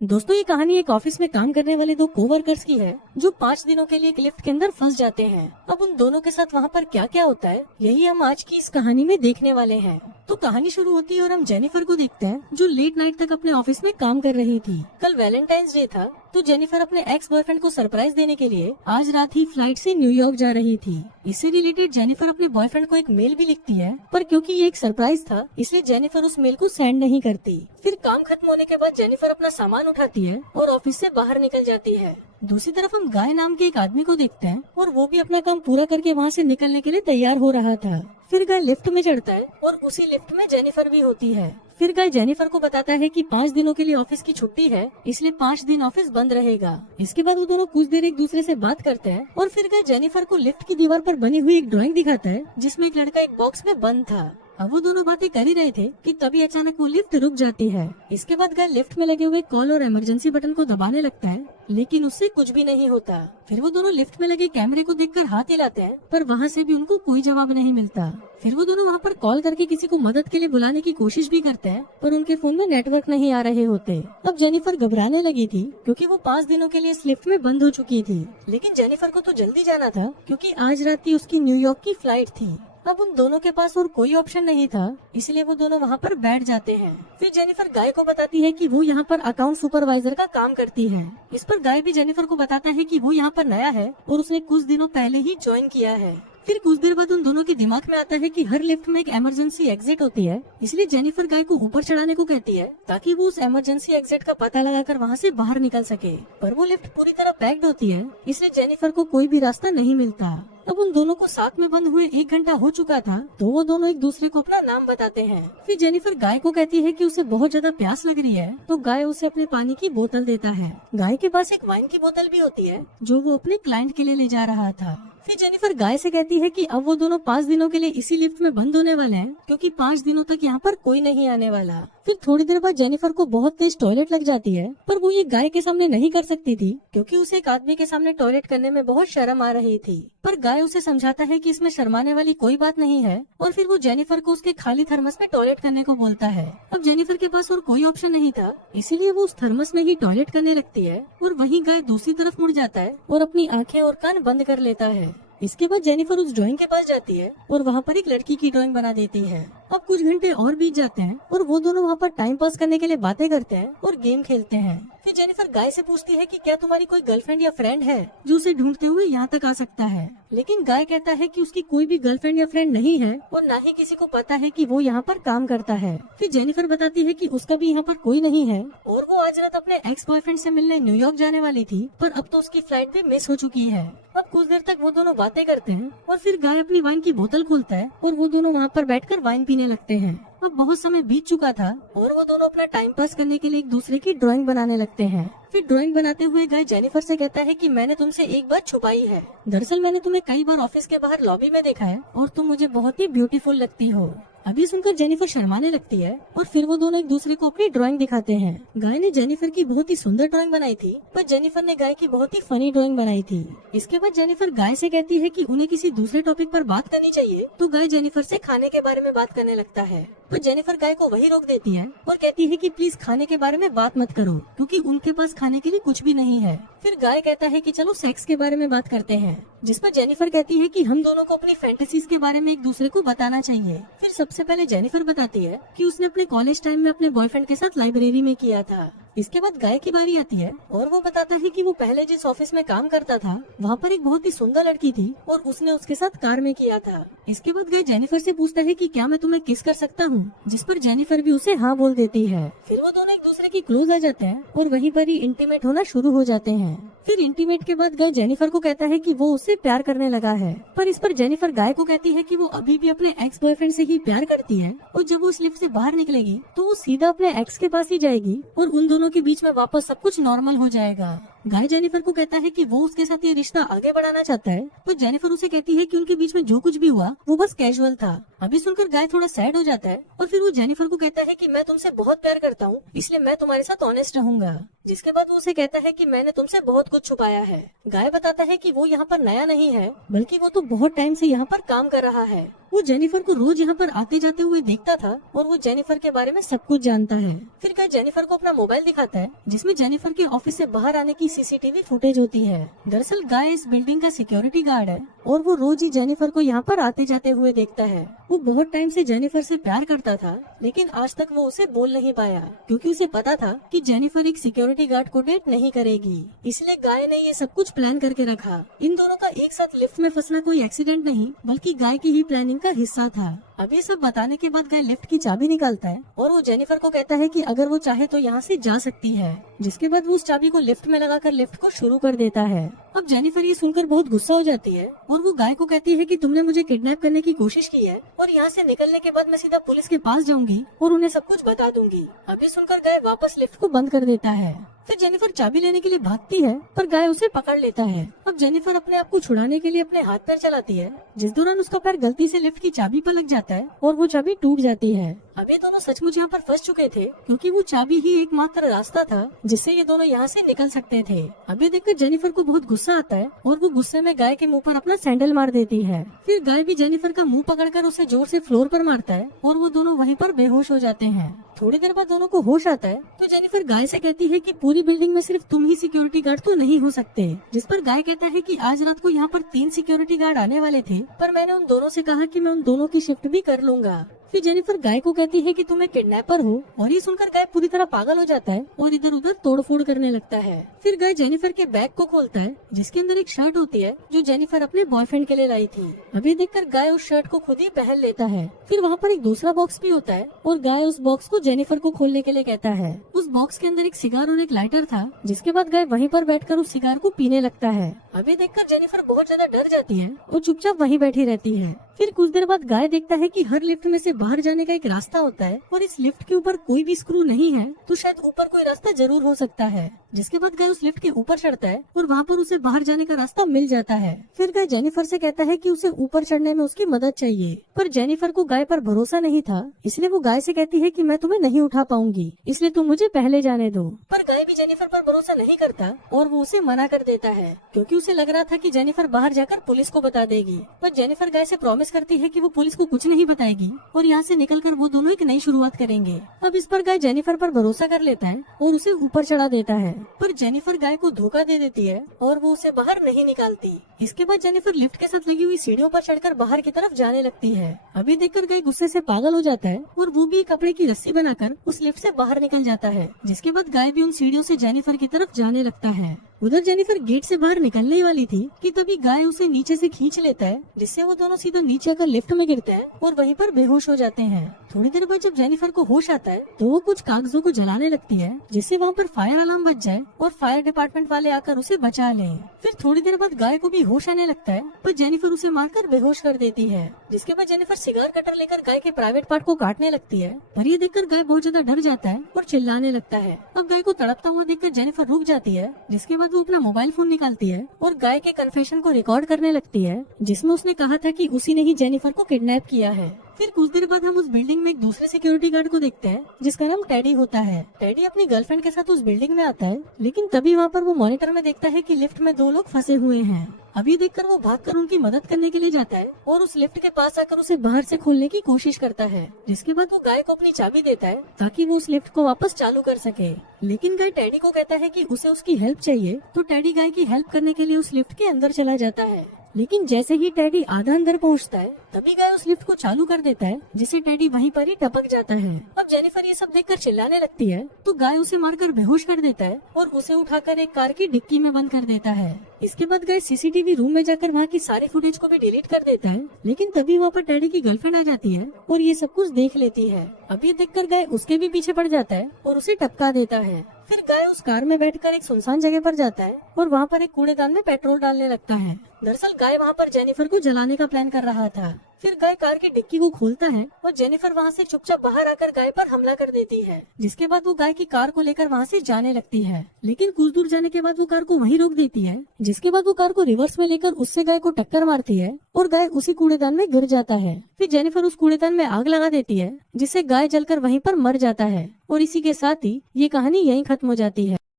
दोस्तों, ये कहानी एक ऑफिस में काम करने वाले दो कोवर्कर्स की है जो 5 दिनों के लिए एक लिफ्ट के अंदर फंस जाते हैं। अब उन दोनों के साथ वहाँ पर क्या क्या होता है, यही हम आज की इस कहानी में देखने वाले हैं। तो कहानी शुरू होती है और हम जेनिफर को देखते हैं जो लेट नाइट तक अपने ऑफिस में काम कर रही थी। कल वैलेंटाइंस डे था, तो जेनिफर अपने एक्स बॉयफ्रेंड को सरप्राइज देने के लिए आज रात ही फ्लाइट से न्यूयॉर्क जा रही थी। इससे रिलेटेड जेनिफर अपने बॉयफ्रेंड को एक मेल भी लिखती है, पर क्योंकि ये एक सरप्राइज था इसलिए जेनिफर उस मेल को सेंड नहीं करती। फिर काम खत्म होने के बाद जेनिफर अपना सामान उठाती है और ऑफिस से बाहर निकल जाती है। दूसरी तरफ हम गाय नाम के एक आदमी को देखते हैं और वो भी अपना काम पूरा करके वहाँ से निकलने के लिए तैयार हो रहा था। फिर गाय लिफ्ट में चढ़ता है और उसी लिफ्ट में जेनिफर भी होती है। फिर गाय जेनिफर को बताता है कि 5 दिनों के लिए ऑफिस की छुट्टी है, इसलिए 5 दिन ऑफिस बंद रहेगा। इसके बाद वो दोनों कुछ देर एक दूसरे से बात करते हैं और फिर गाय जेनिफर को लिफ्ट की दीवार पर बनी हुई एक ड्राइंग दिखाता है जिसमें एक लड़का एक बॉक्स में बंद था। अब वो दोनों बातें कर ही रहे थे कि तभी अचानक वो लिफ्ट रुक जाती है। इसके बाद गाय लिफ्ट में लगे हुए कॉल और इमरजेंसी बटन को दबाने लगता है, लेकिन उससे कुछ भी नहीं होता। फिर वो दोनों लिफ्ट में लगे कैमरे को देखकर हाथ हिलाते हैं, पर वहाँ से भी उनको कोई जवाब नहीं मिलता। फिर वो दोनों वहाँ पर कॉल करके किसी को मदद के लिए बुलाने की कोशिश भी करते हैं, पर उनके फोन में नेटवर्क नहीं आ रहे होते। अब जेनिफर घबराने लगी थी क्योंकि वो 5 दिनों के लिए इस लिफ्ट में बंद हो चुकी थी, लेकिन जेनिफर को तो जल्दी जाना था क्योंकि आज रात ही उसकी न्यूयॉर्क की फ्लाइट थी। अब उन दोनों के पास और कोई ऑप्शन नहीं था, इसलिए वो दोनों वहाँ पर बैठ जाते हैं। फिर जेनिफर गाय को बताती है कि वो यहाँ पर अकाउंट सुपरवाइजर का काम करती है। इस पर गाय भी जेनिफर को बताता है कि वो यहाँ पर नया है और उसने कुछ दिनों पहले ही ज्वाइन किया है। फिर कुछ देर बाद उन दोनों के दिमाग में आता है कि हर लिफ्ट में एक इमरजेंसी एग्जिट होती है, इसलिए जेनिफर गाय को ऊपर चढ़ाने को कहती है ताकि वो उस इमरजेंसी एग्जिट का पता लगाकर वहाँ से बाहर निकल सके। पर वो लिफ्ट पूरी तरह पैक्ड होती है, इसलिए जेनिफर को कोई भी रास्ता नहीं मिलता। अब उन दोनों को साथ में बंद हुए 1 घंटा हो चुका था, तो वो दोनों एक दूसरे को अपना नाम बताते हैं। फिर जेनिफर गाय को कहती है कि उसे बहुत ज्यादा प्यास लग रही है, तो गाय उसे अपने पानी की बोतल देता है। गाय के पास एक वाइन की बोतल भी होती है जो वो अपने क्लाइंट के लिए ले जा रहा था। फिर जेनिफर गाय से कहती है कि अब वो दोनों 5 दिनों के लिए इसी लिफ्ट में बंद होने वाले हैं, क्योंकि 5 दिनों तक यहाँ पर कोई नहीं आने वाला। फिर थोड़ी देर बाद जेनिफर को बहुत तेज टॉयलेट लग जाती है, पर वो ये गाय के सामने नहीं कर सकती थी क्योंकि उसे एक आदमी के सामने टॉयलेट करने में बहुत शर्म आ रही थी। पर गाय उसे समझाता है कि इसमें शर्माने वाली कोई बात नहीं है, और फिर वो जेनिफर को उसके खाली थर्मस में टॉयलेट करने को बोलता है। अब जेनिफर के पास और कोई ऑप्शन नहीं था, इसीलिए वो उस थर्मस में ही टॉयलेट करने लगती है, और वहीं गाय दूसरी तरफ मुड़ जाता है और अपनी आंखें और कान बंद कर लेता है। इसके बाद जेनिफर उस ड्राइंग के पास जाती है और वहाँ पर एक लड़की की ड्राइंग बना देती है। अब कुछ घंटे और बीत जाते हैं और वो दोनों वहाँ पर टाइम पास करने के लिए बातें करते हैं और गेम खेलते हैं। फिर जेनिफर गाय से पूछती है कि क्या तुम्हारी कोई गर्लफ्रेंड या फ्रेंड है जो उसे ढूंढते हुए यहाँ तक आ सकता है, लेकिन गाय कहता है कि उसकी कोई भी गर्लफ्रेंड या फ्रेंड नहीं है और न ही किसी को पता है कि वो यहाँ पर काम करता है। फिर जेनिफर बताती है कि उसका भी यहाँ पर कोई नहीं है और वो आज रात अपने एक्स बॉयफ्रेंड से मिलने न्यूयॉर्क जाने वाली थी, पर अब तो उसकी फ्लाइट भी मिस हो चुकी है। अब कुछ देर तक वो दोनों बातें करते हैं और फिर गाय अपनी वाइन की बोतल खोलता है और वो दोनों वहाँ पर बैठकर वाइन पीने लगते हैं। अब बहुत समय बीत चुका था और वो दोनों अपना टाइम पास करने के लिए एक दूसरे की ड्राइंग बनाने लगते हैं। फिर ड्राइंग बनाते हुए गाय जेनिफर से कहता है कि मैंने तुमसे एक बात छुपाई है। दरअसल मैंने तुम्हें कई बार ऑफिस के बाहर लॉबी में देखा है और तुम मुझे बहुत ही ब्यूटीफुल लगती हो। अभी सुनकर जेनिफर शर्माने लगती है और फिर वो दोनों एक दूसरे को अपनी ड्राइंग दिखाते हैं। गाय ने जेनिफर की बहुत ही सुंदर ड्राइंग बनाई थी, पर जेनिफर ने गाय की बहुत ही फनी ड्राइंग बनाई थी। इसके बाद जेनिफर गाय से कहती है कि उन्हें किसी दूसरे टॉपिक पर बात करनी चाहिए, तो गाय जेनिफर से खाने के बारे में बात करने लगता है, पर जेनिफर गाय को वही रोक देती है और कहती है कि प्लीज खाने के बारे में बात मत करो क्योंकि उनके पास खाने के लिए कुछ भी नहीं है। फिर गाय कहता है कि चलो सेक्स के बारे में बात करते हैं, जिस पर जेनिफर कहती है कि हम दोनों को अपनी फैंटेसीज के बारे में एक दूसरे को बताना चाहिए। फिर सबसे पहले जेनिफर बताती है कि उसने अपने कॉलेज टाइम में अपने बॉयफ्रेंड के साथ लाइब्रेरी में किया था। इसके बाद गाय की बारी आती है और वो बताता है कि वो पहले जिस ऑफिस में काम करता था वहाँ पर एक बहुत ही सुंदर लड़की थी और उसने उसके साथ कार में किया था। इसके बाद गाय जेनिफर से पूछता है कि क्या मैं तुम्हें किस कर सकता हूँ, जिस पर जेनिफर भी उसे हाँ बोल देती है। फिर वो दोनों एक दूसरे की क्लोज आ जाते हैं और वहीं पर ही इंटीमेट होना शुरू हो जाते हैं। फिर इंटीमेट के बाद गाय जेनिफर को कहता है कि वो उससे प्यार करने लगा है, पर इस पर जेनिफर गाय को कहती है कि वो अभी भी अपने एक्स बॉयफ्रेंड से ही प्यार करती है और जब वो उस लिफ्ट से बाहर निकलेगी तो वो सीधा अपने एक्स के पास ही जाएगी और उन दोनों के बीच में वापस सब कुछ नॉर्मल हो जाएगा। गाय जेनिफर को कहता है कि वो उसके साथ ये रिश्ता आगे बढ़ाना चाहता है, पर जेनिफर उसे कहती है कि उनके बीच में जो कुछ भी हुआ वो बस कैजुअल था। अभी सुनकर गाय थोड़ा सैड हो जाता है और फिर वो जेनिफर को कहता है कि मैं तुमसे बहुत प्यार करता हूँ, इसलिए मैं तुम्हारे साथ ऑनेस्ट रहूंगा। जिसके बाद वो उसे कहता है कि मैंने तुमसे बहुत कुछ छुपाया है। गाय बताता है कि वो यहाँ पर नया नहीं है, बल्कि वो तो बहुत टाइम से यहाँ पर काम कर रहा है। वो जेनिफर को रोज यहाँ पर आते जाते हुए देखता था और वो जेनिफर के बारे में सब कुछ जानता है। फिर गाय जेनिफर को अपना मोबाइल दिखाता है जिसमें जेनिफर के ऑफिस से बाहर आने की सीसीटीवी फुटेज होती है। दरअसल गाय इस बिल्डिंग का सिक्योरिटी गार्ड है और वो रोज ही जेनिफर को यहाँ पर आते जाते हुए देखता है। वो बहुत टाइम से जेनिफर से प्यार करता था, लेकिन आज तक वो उसे बोल नहीं पाया क्योंकि उसे पता था कि जेनिफर एक सिक्योरिटी गार्ड को डेट नहीं करेगी। इसलिए गाय ने ये सब कुछ प्लान करके रखा। इन दोनों का एक साथ लिफ्ट में फंसना कोई एक्सीडेंट नहीं बल्कि गाय की ही प्लानिंग का हिस्सा था। अब ये सब बताने के बाद गाय लिफ्ट की चाबी निकालता है और वो जेनिफर को कहता है कि अगर वो चाहे तो यहाँ से जा सकती है। जिसके बाद वो उस चाबी को लिफ्ट में लगाकर लिफ्ट को शुरू कर देता है। अब जेनिफर ये सुनकर बहुत गुस्सा हो जाती है और वो गाय को कहती है कि तुमने मुझे किडनैप करने की कोशिश की है और यहाँ से निकलने के बाद मैं सीधा पुलिस के पास जाऊंगी और उन्हें सब कुछ बता दूंगी। अभी सुनकर गाय वापस लिफ्ट को बंद कर देता है। फिर जेनिफर चाबी लेने के लिए भागती है पर गाय उसे पकड़ लेता है। अब जेनिफर अपने आप को छुड़ाने के लिए अपने हाथ पैर चलाती है, जिस दौरान उसका पैर गलती से लिफ्ट की चाबी पर लग जाता है और वो चाबी टूट जाती है। अभी दोनों सचमुच यहाँ पर फंस चुके थे क्योंकि वो चाबी ही एकमात्र रास्ता था जिससे ये दोनों यहाँ से निकल सकते थे। अभी देखकर जेनिफर को बहुत गुस्सा आता है और वो गुस्से में गाय के मुंह पर अपना सैंडल मार देती है। फिर गाय भी जेनिफर का मुंह पकड़कर उसे जोर से फ्लोर पर मारता है और वो दोनों वहीं पर बेहोश हो जाते हैं। थोड़ी देर बाद दोनों को होश आता है तो जेनिफर गाय से कहती है कि पूरी बिल्डिंग में सिर्फ तुम ही सिक्योरिटी गार्ड तो नहीं हो सकते। जिस पर गाय कहता है कि आज रात को यहाँ पर 3 सिक्योरिटी गार्ड आने वाले थे पर मैंने उन दोनों से कहा कि मैं उन दोनों की शिफ्ट भी कर लूंगा। फिर जेनिफर गाय को कहती है कि तुम एक किडनैपर हो और ये सुनकर गाय पूरी तरह पागल हो जाता है और इधर उधर तोड़फोड़ करने लगता है। फिर गाय जेनिफर के बैग को खोलता है जिसके अंदर एक शर्ट होती है जो जेनिफर अपने बॉयफ्रेंड के लिए लाई थी। अभी देखकर गाय उस शर्ट को खुद ही पहन लेता है। फिर वहाँ पर एक दूसरा बॉक्स भी होता है और गाय उस बॉक्स को जेनिफर को खोलने के लिए कहता है। उस बॉक्स के अंदर एक सिगार और एक लाइटर था, जिसके बाद गाय वहीं पर बैठकर उस सिगार को पीने लगता है। अभी देखकर जेनिफर बहुत ज्यादा डर जाती है और चुपचाप वहीं बैठी रहती है। फिर कुछ देर बाद गाय देखता है कि हर लिफ्ट में से बाहर जाने का एक रास्ता होता है और इस लिफ्ट के ऊपर कोई भी स्क्रू नहीं है तो शायद ऊपर कोई रास्ता जरूर हो सकता है। जिसके बाद गाय उस लिफ्ट के ऊपर चढ़ता है और वहाँ पर उसे बाहर जाने का रास्ता मिल जाता है। फिर गाय जेनिफर से कहता है कि उसे ऊपर चढ़ने में उसकी मदद चाहिए, पर जेनिफर को गाय पर भरोसा नहीं था, इसलिए वो गाय से कहती है कि मैं तुम्हें नहीं उठा पाऊंगी, इसलिए तुम मुझे पहले जाने दो। पर गाय भी जेनिफर पर भरोसा नहीं करता और वो उसे मना कर देता है क्योंकि उसे लग रहा था कि जेनिफर बाहर जाकर पुलिस को बता देगी। पर जेनिफर गाय से प्रॉमिस करती है कि वो पुलिस को कुछ नहीं बताएगी और यहाँ से निकलकर वो दोनों एक नई शुरुआत करेंगे। अब इस पर गाय जेनिफर पर भरोसा कर लेता है और उसे ऊपर चढ़ा देता है, पर जेनिफर गाय को धोखा दे देती है और वो उसे बाहर नहीं निकालती। इसके बाद जेनिफर लिफ्ट के साथ लगी हुई सीढ़ियों पर चढ़कर बाहर की तरफ जाने लगती है। अभी देखकर गाय गुस्से से पागल हो जाता है और वो भी कपड़े की रस्सी बनाकर उस लिफ्ट से बाहर निकल जाता है। जिसके बाद गाय भी उन सीढ़ियों से जेनिफर की तरफ जाने लगता है। उधर जेनिफर गेट से बाहर निकलने वाली थी कि तभी गाय उसे नीचे से खींच लेता है, जिससे वो दोनों सीधा नीचे आकर लिफ्ट में गिरते हैं और वहीं पर बेहोश हो जाते हैं। थोड़ी देर बाद जब जेनिफर को होश आता है तो वो कुछ कागजों को जलाने लगती है, जिससे वहाँ पर फायर अलार्म बज जाए और फायर डिपार्टमेंट वाले आकर उसे बचा लें। फिर थोड़ी देर बाद गाय को भी होश आने लगता है, पर जेनिफर उसे मारकर बेहोश कर देती है। जिसके बाद जेनिफर सिगार कटर लेकर गाय के प्राइवेट पार्ट को काटने लगती है, पर ये देखकर गाय बहुत ज्यादा डर जाता है और चिल्लाने लगता है। अब गाय को तड़पता हुआ देखकर जेनिफर रुक जाती है, जिसके बाद वो अपना मोबाइल फोन निकालती है और गाय के कन्फेशन को रिकॉर्ड करने लगती है, जिसमें उसने कहा था कि उसी ने ही जेनिफर को किडनैप किया है। फिर कुछ देर बाद हम उस बिल्डिंग में एक दूसरे सिक्योरिटी गार्ड को देखते हैं जिसका नाम टेडी होता है। टेडी अपनी गर्लफ्रेंड के साथ उस बिल्डिंग में आता है, लेकिन तभी वहाँ पर वो मॉनिटर में देखता है कि लिफ्ट में 2 लोग फंसे हुए हैं। अभी देखकर वो भागकर उनकी मदद करने के लिए जाता है और उस लिफ्ट के पास आकर उसे बाहर से खोलने की कोशिश करता है। जिसके बाद वो गाय को अपनी चाबी देता है ताकि वो उस लिफ्ट को वापस चालू कर सके। लेकिन गाय टेडी को कहता है कि उसे उसकी हेल्प चाहिए, तो टेडी गाय की हेल्प करने के लिए उस लिफ्ट के अंदर चला जाता है। लेकिन जैसे ही टेडी आधा अंदर पहुंचता है तभी गाय उस लिफ्ट को चालू कर देता है, जिससे टेडी वहीं पर ही टपक जाता है। अब जेनिफर ये सब देखकर चिल्लाने लगती है तो गाय उसे मारकर बेहोश कर देता है और उसे उठाकर एक कार की डिक्की में बंद कर देता है। इसके बाद गाय सीसीटीवी रूम में जाकर वहाँ की सारी फुटेज को भी डिलीट कर देता है, लेकिन तभी वहाँ पर टेडी की गर्लफ्रेंड आ जाती है और ये सब कुछ देख लेती है। अभी देखकर गाय उसके भी पीछे पड़ जाता है और उसे टपका देता है। फिर गाय उस कार में बैठकर एक सुनसान जगह पर जाता है और वहाँ पर एक कूड़ेदान में पेट्रोल डालने लगता है। दरअसल गाय वहाँ पर जेनिफर को जलाने का प्लान कर रहा था। फिर गाय कार की डिक्की को खोलता है और जेनिफर वहाँ से चुपचाप बाहर आकर गाय पर हमला कर देती है। जिसके बाद वो गाय की कार को लेकर वहाँ से जाने लगती है, लेकिन कुछ दूर जाने के बाद वो कार को वहीं रोक देती है। जिसके बाद वो कार को रिवर्स में लेकर उससे गाय को टक्कर मारती है और गाय उसी कूड़ेदान में गिर जाता है। फिर जेनिफर उस कूड़ेदान में आग लगा देती है, जिससे गाय जलकर वहीं पर मर जाता है। और इसी के साथ ही ये कहानी यहीं खत्म हो जाती है।